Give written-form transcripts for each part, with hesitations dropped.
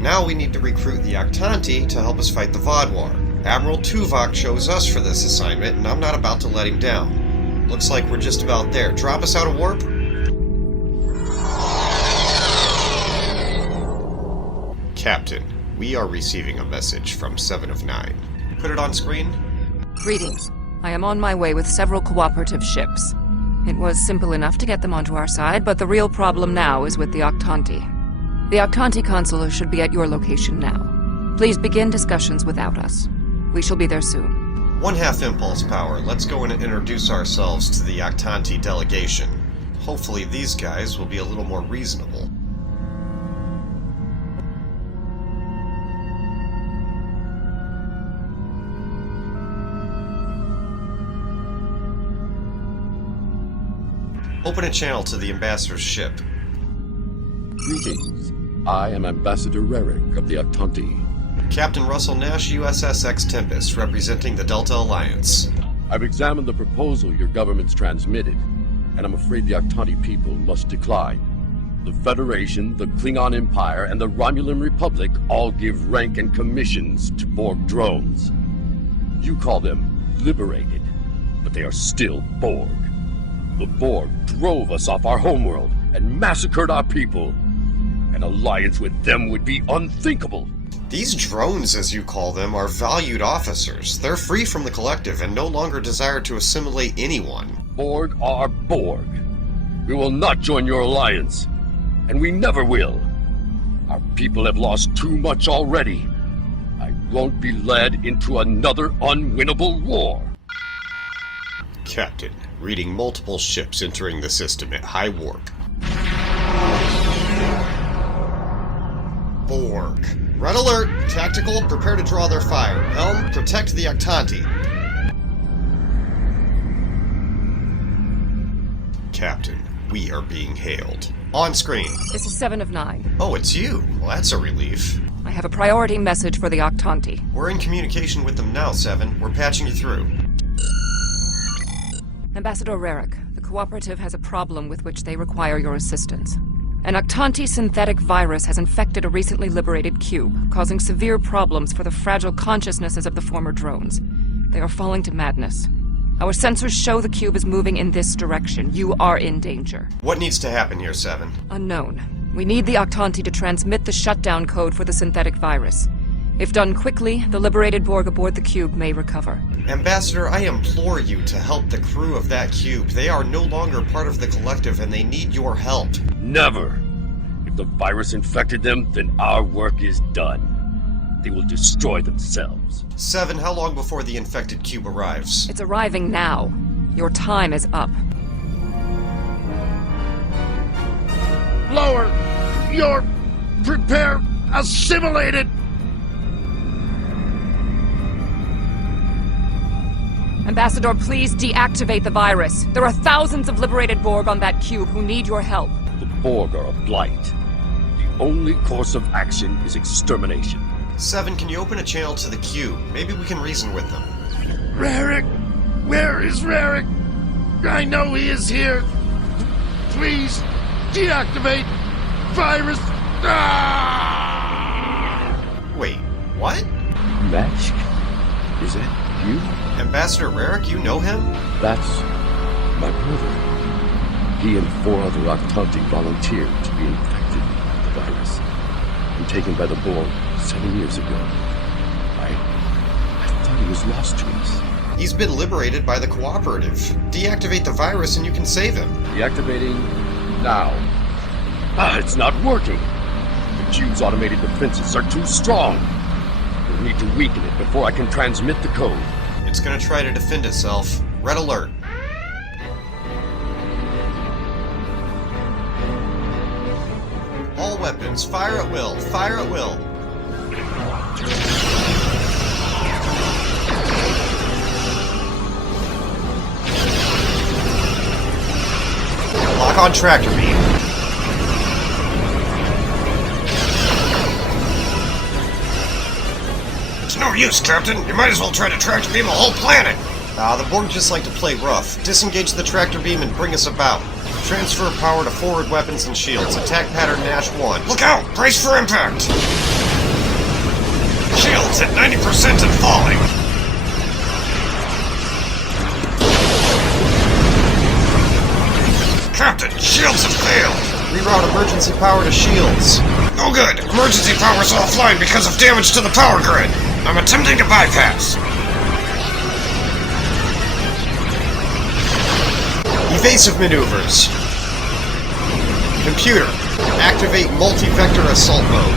Now we need to recruit the Octanti to help us fight the Vod War. Admiral Tuvok chose us for this assignment, and I'm not about to let him down. Looks like we're just about there. Drop us out of warp? Captain, we are receiving a message from 7 of 9. Put it on screen? Greetings. I am on my way with several cooperative ships. It was simple enough to get them onto our side, but the real problem now is with the Octanti. The Octanti consular should be at your location now. Please begin discussions without us. We shall be there soon. 1/2 impulse power. Let's go in and introduce ourselves to the Octanti delegation. Hopefully these guys will be a little more reasonable. Open a channel to the Ambassador's ship. Greetings. I am Ambassador Rarick of the Octanti. Captain Russell Nash, USS Tempest, representing the Delta Alliance. I've examined the proposal your government's transmitted, and I'm afraid the Octanti people must decline. The Federation, the Klingon Empire, and the Romulan Republic all give rank and commissions to Borg drones. You call them liberated, but they are still Borg. The Borg drove us off our homeworld and massacred our people. An alliance with them would be unthinkable. These drones, as you call them, are valued officers. They're free from the collective and no longer desire to assimilate anyone. Borg are Borg. We will not join your alliance, and we never will. Our people have lost too much already. I won't be led into another unwinnable war. Captain, reading multiple ships entering the system at high warp. Borg. Red alert! Tactical, prepare to draw their fire. Helm, protect the Octanti. Captain, we are being hailed. On screen. This is 7 of 9. Oh, it's you. Well, that's a relief. I have a priority message for the Octanti. We're in communication with them now, 7. We're patching you through. Ambassador Rarick, the Cooperative has a problem with which they require your assistance. An Octanti synthetic virus has infected a recently liberated cube, causing severe problems for the fragile consciousnesses of the former drones. They are falling to madness. Our sensors show the cube is moving in this direction. You are in danger. What needs to happen here, 7? Unknown. We need the Octanti to transmit the shutdown code for the synthetic virus. If done quickly, the liberated Borg aboard the cube may recover. Ambassador, I implore you to help the crew of that cube. They are no longer part of the collective and they need your help. Never. If the virus infected them, then our work is done. They will destroy themselves. 7, how long before the infected cube arrives? It's arriving now. Your time is up. Lower! Your... prepare... assimilated! Ambassador, please deactivate the virus. There are thousands of liberated Borg on that cube who need your help. The Borg are a blight. The only course of action is extermination. 7, can you open a channel to the cube? Maybe we can reason with them. Rarick! Where is Rarick? I know he is here. Please, deactivate virus. Ah! Wait, what? Match? Is that you? Ambassador Rarick, you know him? That's my brother. He and 4 other Octanti volunteered to be infected with the virus and taken by the Borg 7 years ago. I thought he was lost to us. He's been liberated by the Cooperative. Deactivate the virus and you can save him. Deactivating now. It's not working. The cube's automated defenses are too strong. We'll need to weaken it before I can transmit the code. It's gonna try to defend itself. Red alert. All weapons, fire at will, fire at will. Lock on tractor beam. It's no use, Captain. You might as well try to tractor beam a whole planet. The Borg just like to play rough. Disengage the tractor beam and bring us about. Transfer power to forward weapons and shields. Attack pattern Nash 1. Look out! Brace for impact! Shields at 90% and falling! Captain, shields have failed! Reroute emergency power to shields. No good! Emergency power's offline because of damage to the power grid! I'm attempting to bypass. Evasive maneuvers. Computer, activate multi-vector assault mode.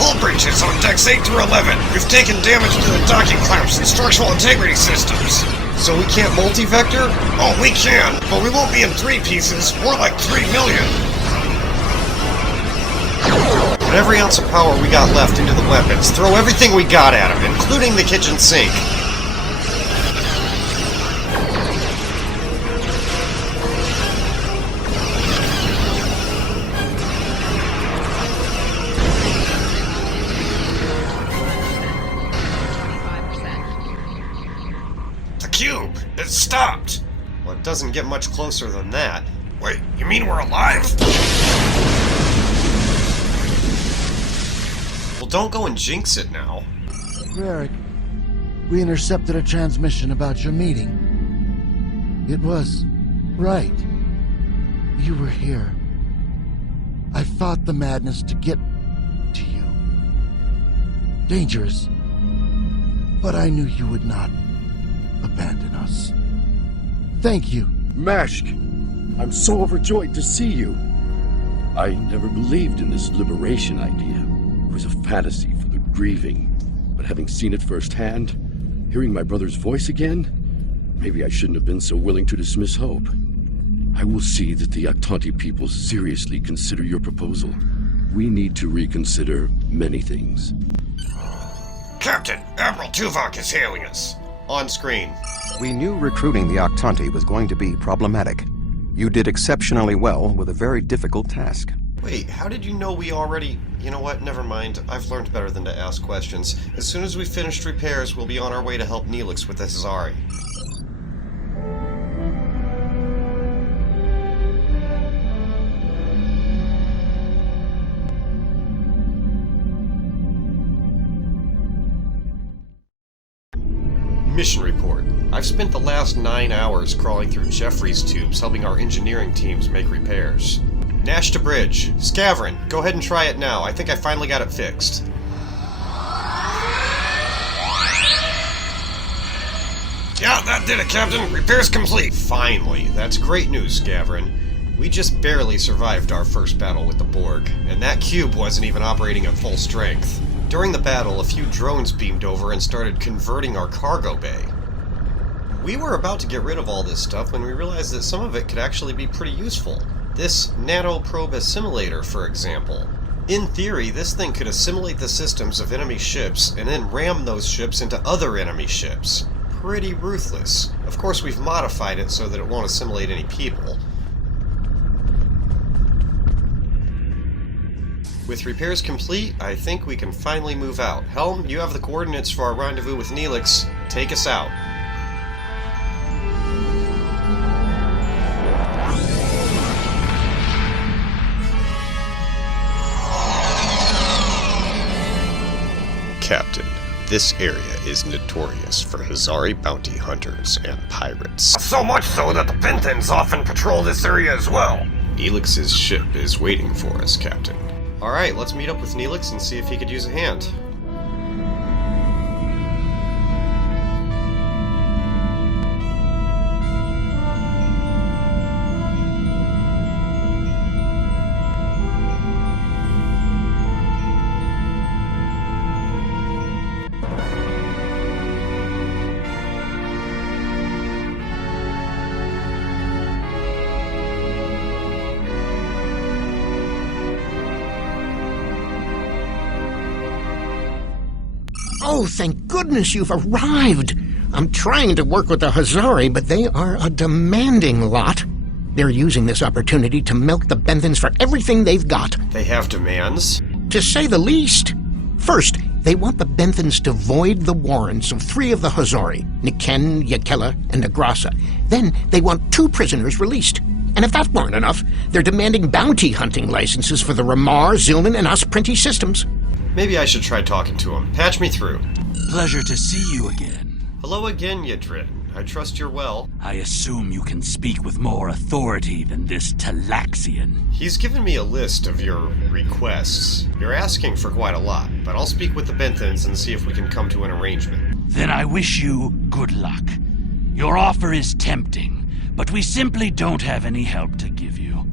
Hull breaches on decks 8 through 11. We've taken damage to the docking clamps and structural integrity systems. So we can't multi-vector? Oh, we can, but we won't be in 3 pieces. More like 3 million. Put every ounce of power we got left into the weapons. Throw everything we got at them, including the kitchen sink. Cube! It's stopped! Well, it doesn't get much closer than that. Wait, you mean we're alive? Well, don't go and jinx it now. Rarick, we intercepted a transmission about your meeting. It was right. You were here. I fought the madness to get to you. Dangerous. But I knew you would not abandon us. Thank you. Mashk, I'm so overjoyed to see you. I never believed in this liberation idea. It was a fantasy for the grieving. But having seen it firsthand, hearing my brother's voice again, maybe I shouldn't have been so willing to dismiss hope. I will see that the Actanti people seriously consider your proposal. We need to reconsider many things. Captain, Admiral Tuvok is hailing us. On screen. We knew recruiting the Actanti was going to be problematic. You did exceptionally well with a very difficult task. Wait, how did you know we already... You know what, never mind. I've learned better than to ask questions. As soon as we finished repairs, we'll be on our way to help Neelix with the Hazari. Mission report. I've spent the last 9 hours crawling through Jeffrey's tubes helping our engineering teams make repairs. Nash to bridge. Scavron, go ahead and try it now. I think I finally got it fixed. Yeah, that did it, Captain. Repairs complete. Finally. That's great news, Scavron. We just barely survived our first battle with the Borg, and that cube wasn't even operating at full strength. During the battle, a few drones beamed over and started converting our cargo bay. We were about to get rid of all this stuff when we realized that some of it could actually be pretty useful. This nanoprobe assimilator, for example. In theory, this thing could assimilate the systems of enemy ships and then ram those ships into other enemy ships. Pretty ruthless. Of course, we've modified it so that it won't assimilate any people. With repairs complete, I think we can finally move out. Helm, you have the coordinates for our rendezvous with Neelix. Take us out. Captain, this area is notorious for Hazari bounty hunters and pirates. So much so that the Penthans often patrol this area as well. Neelix's ship is waiting for us, Captain. Alright, let's meet up with Neelix and see if he could use a hand. Oh, thank goodness you've arrived! I'm trying to work with the Hazari, but they are a demanding lot. They're using this opportunity to milk the Benthans for everything they've got. They have demands? To say the least. First, They want the Benthans to void the warrants of 3 of the Hazari, Niken, Yakela, and Negrasa. Then they want 2 prisoners released. And if that weren't enough, they're demanding bounty hunting licenses for the Ramar, Zilnan, and Osprinti systems. Maybe I should try talking to him. Patch me through. Pleasure to see you again. Hello again, Yidrin. I trust you're well. I assume you can speak with more authority than this Talaxian. He's given me a list of your requests. You're asking for quite a lot, but I'll speak with the Benthans and see if we can come to an arrangement. Then I wish you good luck. Your offer is tempting, but we simply don't have any help to give you.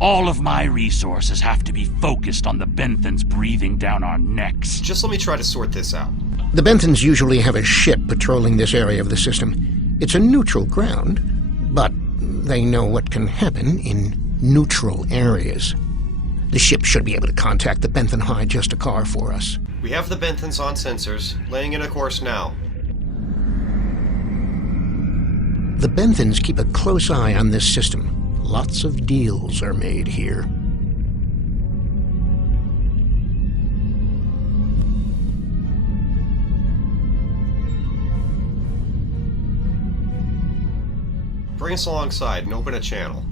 All of my resources have to be focused on the Benthans breathing down our necks. Just let me try to sort this out. The Benthans usually have a ship patrolling this area of the system. It's a neutral ground, but they know what can happen in neutral areas. The ship should be able to contact the Benthan High Justicar for us. We have the Benthans on sensors, laying in a course now. The Benthans keep a close eye on this system. Lots of deals are made here. Bring us alongside and open a channel.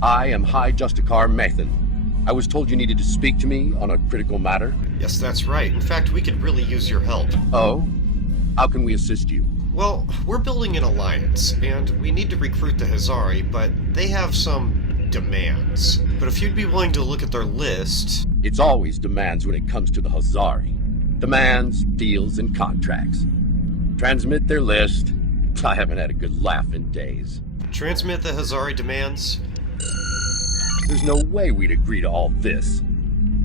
I am High Justicar Mathan. I was told you needed to speak to me on a critical matter. Yes, that's right. In fact, we could really use your help. Oh? How can we assist you? Well, we're building an alliance, and we need to recruit the Hazari, but they have some demands. But if you'd be willing to look at their list... It's always demands when it comes to the Hazari. Demands, deals, and contracts. Transmit their list. I haven't had a good laugh in days. Transmit the Hazari demands? There's no way we'd agree to all this.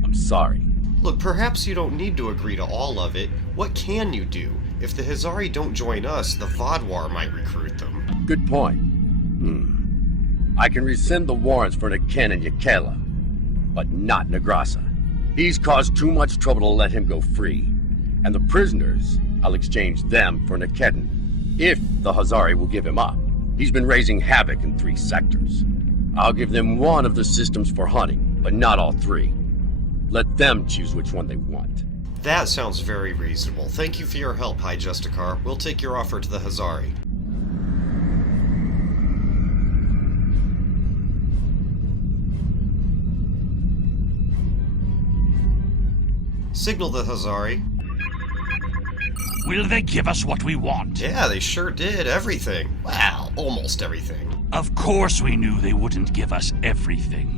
I'm sorry. Look, perhaps you don't need to agree to all of it. What can you do? If the Hazari don't join us, the Vodwar might recruit them. Good point. I can rescind the warrants for Niken and Yakela, but not Negrasa. He's caused too much trouble to let him go free. And the prisoners, I'll exchange them for Nikedin, if the Hazari will give him up. He's been raising havoc in 3 sectors. I'll give them 1 of the systems for hunting, but not all 3. Let them choose which one they want. That sounds very reasonable. Thank you for your help, High Justicar. We'll take your offer to the Hazari. Signal the Hazari. Will they give us what we want? Yeah, they sure did. Everything. Wow, almost everything. Of course we knew they wouldn't give us everything.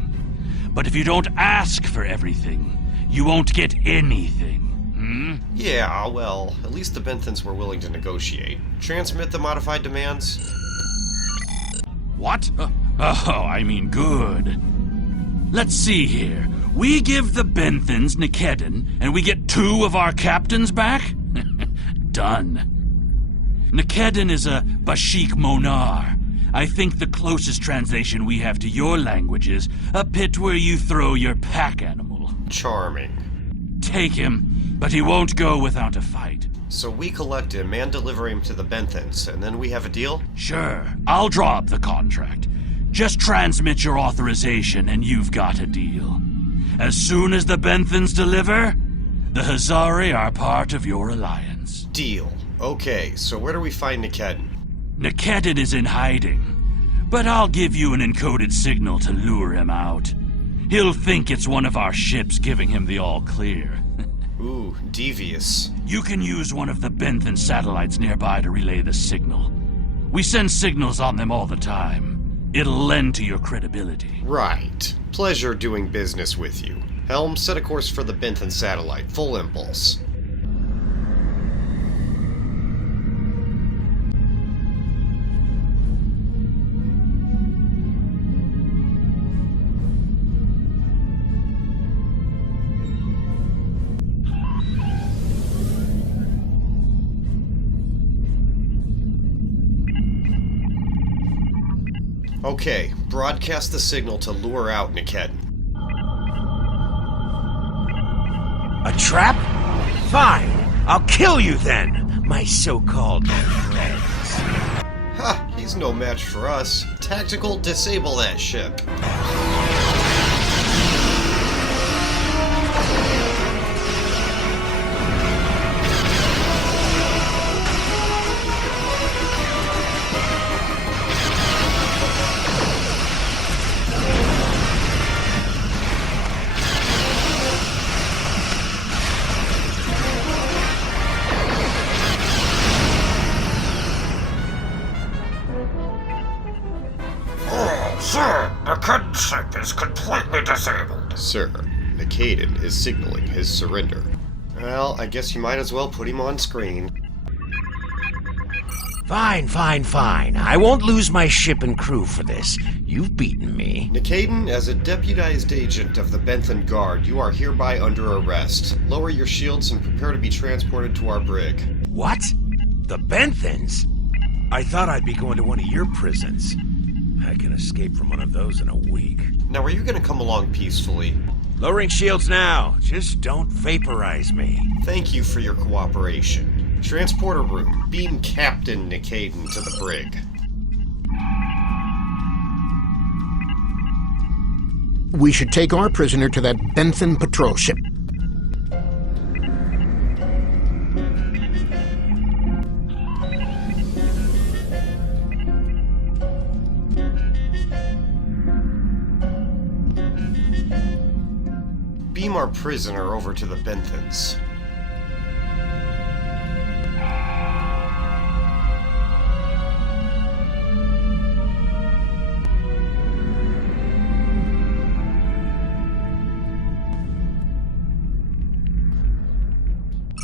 But if you don't ask for everything, you won't get anything. Yeah, well, at least the Benthans were willing to negotiate. Transmit the modified demands? What? Oh, I mean good. Let's see here. We give the Benthans Nikedin, and we get 2 of our captains back? Done. Nikedin is a Bashik Monar. I think the closest translation we have to your language is a pit where you throw your pack animal. Charming. Take him, but he won't go without a fight. So we collect him and deliver him to the Benthans, and then we have a deal? Sure, I'll draw up the contract. Just transmit your authorization and you've got a deal. As soon as the Benthans deliver, the Hazari are part of your alliance. Deal. Okay, so where do we find Nikedin? Nikedin is in hiding, but I'll give you an encoded signal to lure him out. He'll think it's one of our ships giving him the all-clear. Ooh, devious. You can use one of the Benthan satellites nearby to relay the signal. We send signals on them all the time. It'll lend to your credibility. Right. Pleasure doing business with you. Helm, set a course for the Benthan satellite. Full impulse. Okay, broadcast the signal to lure out Nikedin. A trap? Fine. I'll kill you then, my so-called friends. Ha! He's no match for us. Tactical, disable that ship. Sir, the Nikedden ship is completely disabled. Sir, Nikedden is signaling his surrender. Well, I guess you might as well put him on screen. Fine. I won't lose my ship and crew for this. You've beaten me. Nikedden, as a deputized agent of the Benthen Guard, you are hereby under arrest. Lower your shields and prepare to be transported to our brig. What? The Benthens? I thought I'd be going to one of your prisons. I can escape from one of those in a week. Now, are you going to come along peacefully? Lowering shields now. Just don't vaporize me. Thank you for your cooperation. Transporter room, beam Captain Nikedden to the brig. We should take our prisoner to that Benthen patrol ship. Beam our prisoner over to the Benthens.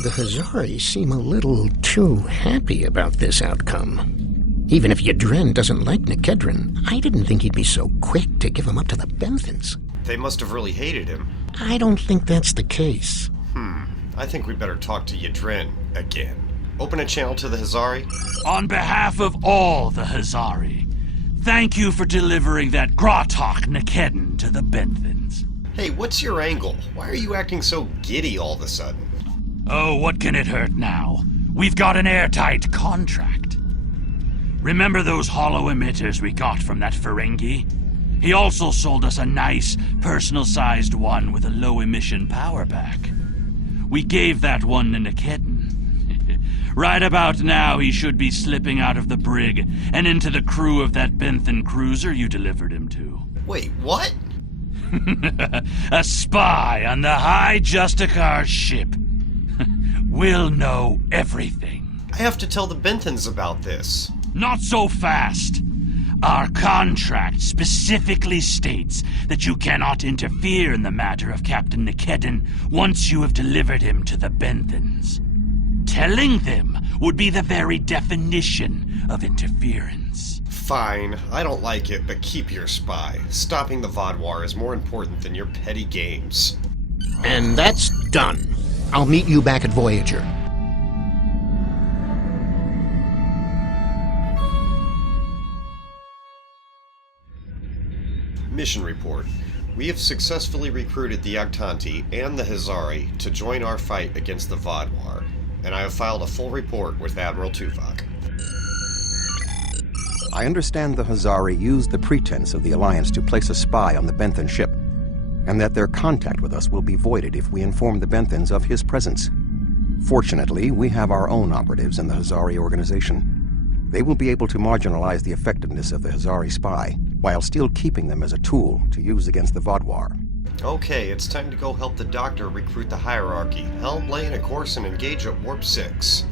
The Hazari seem a little too happy about this outcome. Even if Yadren doesn't like Nikedren, I didn't think he'd be so quick to give him up to the Benthens. They must have really hated him. I don't think that's the case. I think we better talk to Yadren again. Open a channel to the Hazari. On behalf of all the Hazari, thank you for delivering that Grottok Nikedden to the Benthens. Hey, what's your angle? Why are you acting so giddy all of a sudden? Oh, what can it hurt now? We've got an airtight contract. Remember those hollow emitters we got from that Ferengi? He also sold us a nice, personal-sized one with a low-emission power pack. We gave that one to Nikedden. Right about now, he should be slipping out of the brig and into the crew of that Benthen cruiser you delivered him to. Wait, what? A spy on the High Justicar ship. We'll know everything. I have to tell the Benthens about this. Not so fast. Our contract specifically states that you cannot interfere in the matter of Captain Nikedden once you have delivered him to the Benthens. Telling them would be the very definition of interference. Fine, I don't like it, but keep your spy. Stopping the Vodwar is more important than your petty games. And that's done. I'll meet you back at Voyager. Mission report. We have successfully recruited the Octanti and the Hazari to join our fight against the Vodwar, and I have filed a full report with Admiral Tuvok. I understand the Hazari used the pretense of the Alliance to place a spy on the Benthen ship, and that their contact with us will be voided if we inform the Benthens of his presence. Fortunately, we have our own operatives in the Hazari organization. They will be able to marginalize the effectiveness of the Hazari spy, while still keeping them as a tool to use against the Vodwar. Okay, it's time to go help the Doctor recruit the Hierarchy, helm lay in a course and engage at Warp 6.